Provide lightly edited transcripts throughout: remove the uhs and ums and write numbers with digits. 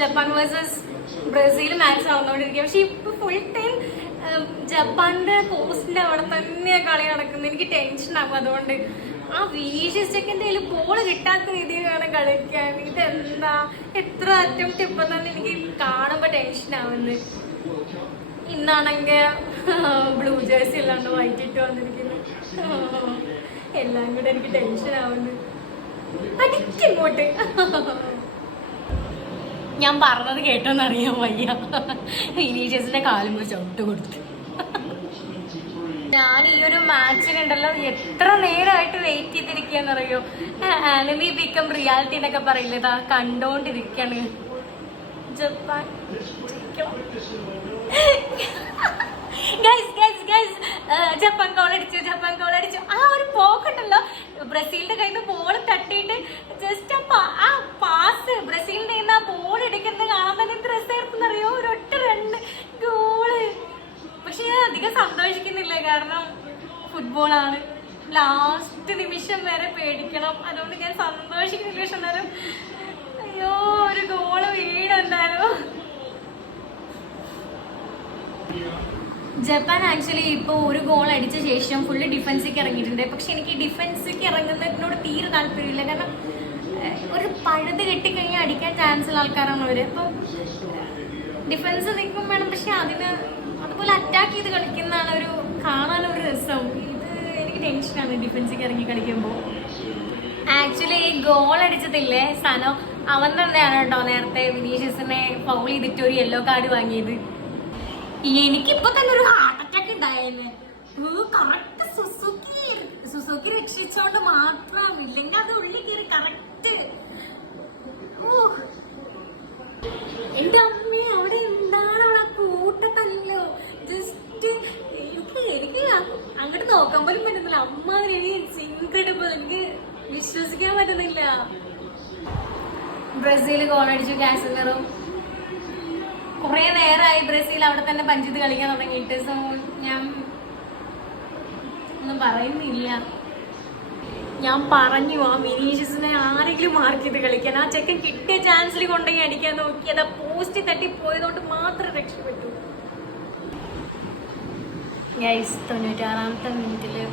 Japan versus Brazil match നടന്നുകൊണ്ടിരിക്കുക. പക്ഷെ ഇപ്പൊ ഫുൾ ടൈം ജപ്പാന്റെ പോസ്റ്റിന്റെ അവിടെ തന്നെ കളി നടക്കുന്നത്. എനിക്ക് ടെൻഷനാകും. അതുകൊണ്ട് ആ വീശിച്ചൊക്കെ ബോള് കിട്ടാത്ത രീതിയിൽ വേണം കളിക്കാൻ. ഇതെന്താ എത്ര അറ്റംപ്റ്റ് ഇപ്പൊ തന്നെ എനിക്ക് കാണുമ്പോ ടെൻഷനാവുന്നത്. ഇന്നാണെങ്കിൽ ബ്ലൂ ജേഴ്സി അല്ലാണ്ട് വൈറ്റിട്ട് വന്നിരിക്കുന്നു. എല്ലാം കൂടെ എനിക്ക് ടെൻഷനാവുന്നു. അടിക്കിങ്ങോട്ട്. ഞാൻ പറഞ്ഞത് കേട്ടോന്നറിയാൻ വയ്യ. വിനീഷ്യസിന്റെ കാലും കൂടി ചവിട്ട് കൊടുത്തു. ഞാൻ ഈ ഒരു മാച്ചിനുണ്ടല്ലോ എത്ര നേരമായിട്ട് വെയിറ്റ് ചെയ്തിരിക്കുകയെന്നറിയോ. ആനിമി ബിക്കം റിയാലിറ്റി എന്നൊക്കെ പറയില്ലതാ കണ്ടോണ്ടിരിക്കാണ്. ജപ്പാൻ ജപ്പാൻ ഗോൾ അടിച്ചു. ആ ഒരു പോക്കുണ്ടല്ലോ, ബ്രസീലിന്റെ കയ്യിൽ നിന്ന് ബോൾ തട്ടിയിട്ട് ജസ്റ്റ് ആ പാസ് ബ്രസീലിന്റെ കയ്യിൽ നിന്ന് ആ ബോൾ എടുക്കുന്നത് കാണാൻ തന്നെ എത്ര രസമായിരുന്നറിയോ. ഒരൊറ്റ 2 ഗോള്. പക്ഷെ ഞാൻ അധികം സന്തോഷിക്കുന്നില്ല, കാരണം ഫുട്ബോളാണ്. ലാസ്റ്റ് നിമിഷം വരെ പേടിക്കണം. അതുകൊണ്ട് ഞാൻ സന്തോഷിക്കുന്നില്ല. പക്ഷെ എന്നാലും അയ്യോ ഒരു ഗോള് വീണെന്നാലും. ജപ്പാൻ ആക്ച്വലി ഇപ്പോൾ ഒരു ഗോൾ അടിച്ച ശേഷം ഫുള്ള് ഡിഫൻസിലേക്ക് ഇറങ്ങിയിട്ടുണ്ട്. പക്ഷെ എനിക്ക് ഡിഫൻസിലേക്ക് ഇറങ്ങുന്നതിനോട് തീരെ താല്പര്യമില്ല. കാരണം ഒരു പഴുത് കെട്ടിക്കഴിഞ്ഞാൽ അടിക്കാൻ ചാൻസ് ഉള്ള ആൾക്കാരാണ് അവർ. അപ്പം ഡിഫൻസ് നിൽക്കും വേണം, പക്ഷെ അതുപോലെ അറ്റാക്ക് ചെയ്ത് കളിക്കുന്നതാണ് ഒരു കാണാനൊരു രസം. ഇത് എനിക്ക് ടെൻഷനാണ് ഡിഫൻസിലേക്ക് ഇറങ്ങി കളിക്കുമ്പോൾ. ആക്ച്വലി ഈ ഗോൾ അടിച്ചതില്ലേ സനോ, അവൻ തന്നെയാണ് കേട്ടോ നേരത്തെ വിനീഷ്യസിനെ ഫൗൾ ചെയ്തിട്ട് ഒരു യെല്ലോ കാർഡ് വാങ്ങിയത്. എനിക്കിപ്പോ തന്നെ ഒരു ഹാർട്ട് അറ്റാക്ക് ഉണ്ടായേനെ. കറക്റ്റ് സുസുക്കി രക്ഷിച്ചോണ്ട് മാത്രം, ഇല്ലെങ്കിൽ അത് ഉള്ളിൽ കയറി കറക്റ്റ്. എന്റെ അമ്മ അവിടെ എന്താണ് അവിടെ കൂട്ടത്തല്ലോ. ജസ്റ്റ് എനിക്ക് അങ്ങോട്ട് നോക്കാൻ പോലും പറ്റുന്നില്ല. അമ്മ ഇൻക്രെഡിബിൾ, എനിക്ക് വിശ്വസിക്കാൻ പറ്റുന്നില്ല. ബ്രസീൽ ഗോൾ അടിച്ചു. കാസലറും കുറെ നേരമായി ബ്രസീൽ അവിടെ തന്നെ പഞ്ചിത് കളിക്കാൻ തുടങ്ങിയിട്ട്. സോ ഞാൻ ഒന്നും പറയുന്നില്ല. ഞാൻ പറഞ്ഞു ആ വിനീഷ്യസിനെ ആരെങ്കിലും മാർക്ക് ചെയ്ത് കളിക്കാൻ. ആ ചെക്കൻ കിട്ടിയ ചാൻസിൽ കൊണ്ടുപോയി അടിക്കാൻ നോക്കി. അത് പോസ്റ്റ് തട്ടി പോയതുകൊണ്ട് മാത്രം രക്ഷപ്പെട്ടു. ഗൈസ് 96ാമത്തെ മിനിറ്റില്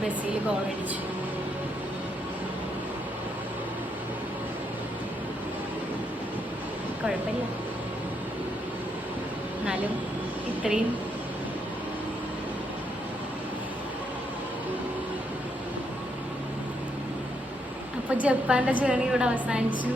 ബ്രസീൽ ഗോൾ അടിച്ചു. കുഴപ്പമില്ല, എന്നാലും ഇത്രയും അപ്പോൾ ജപ്പാന്റെ ജേർണി ഇവിടെ അവസാനിച്ചു.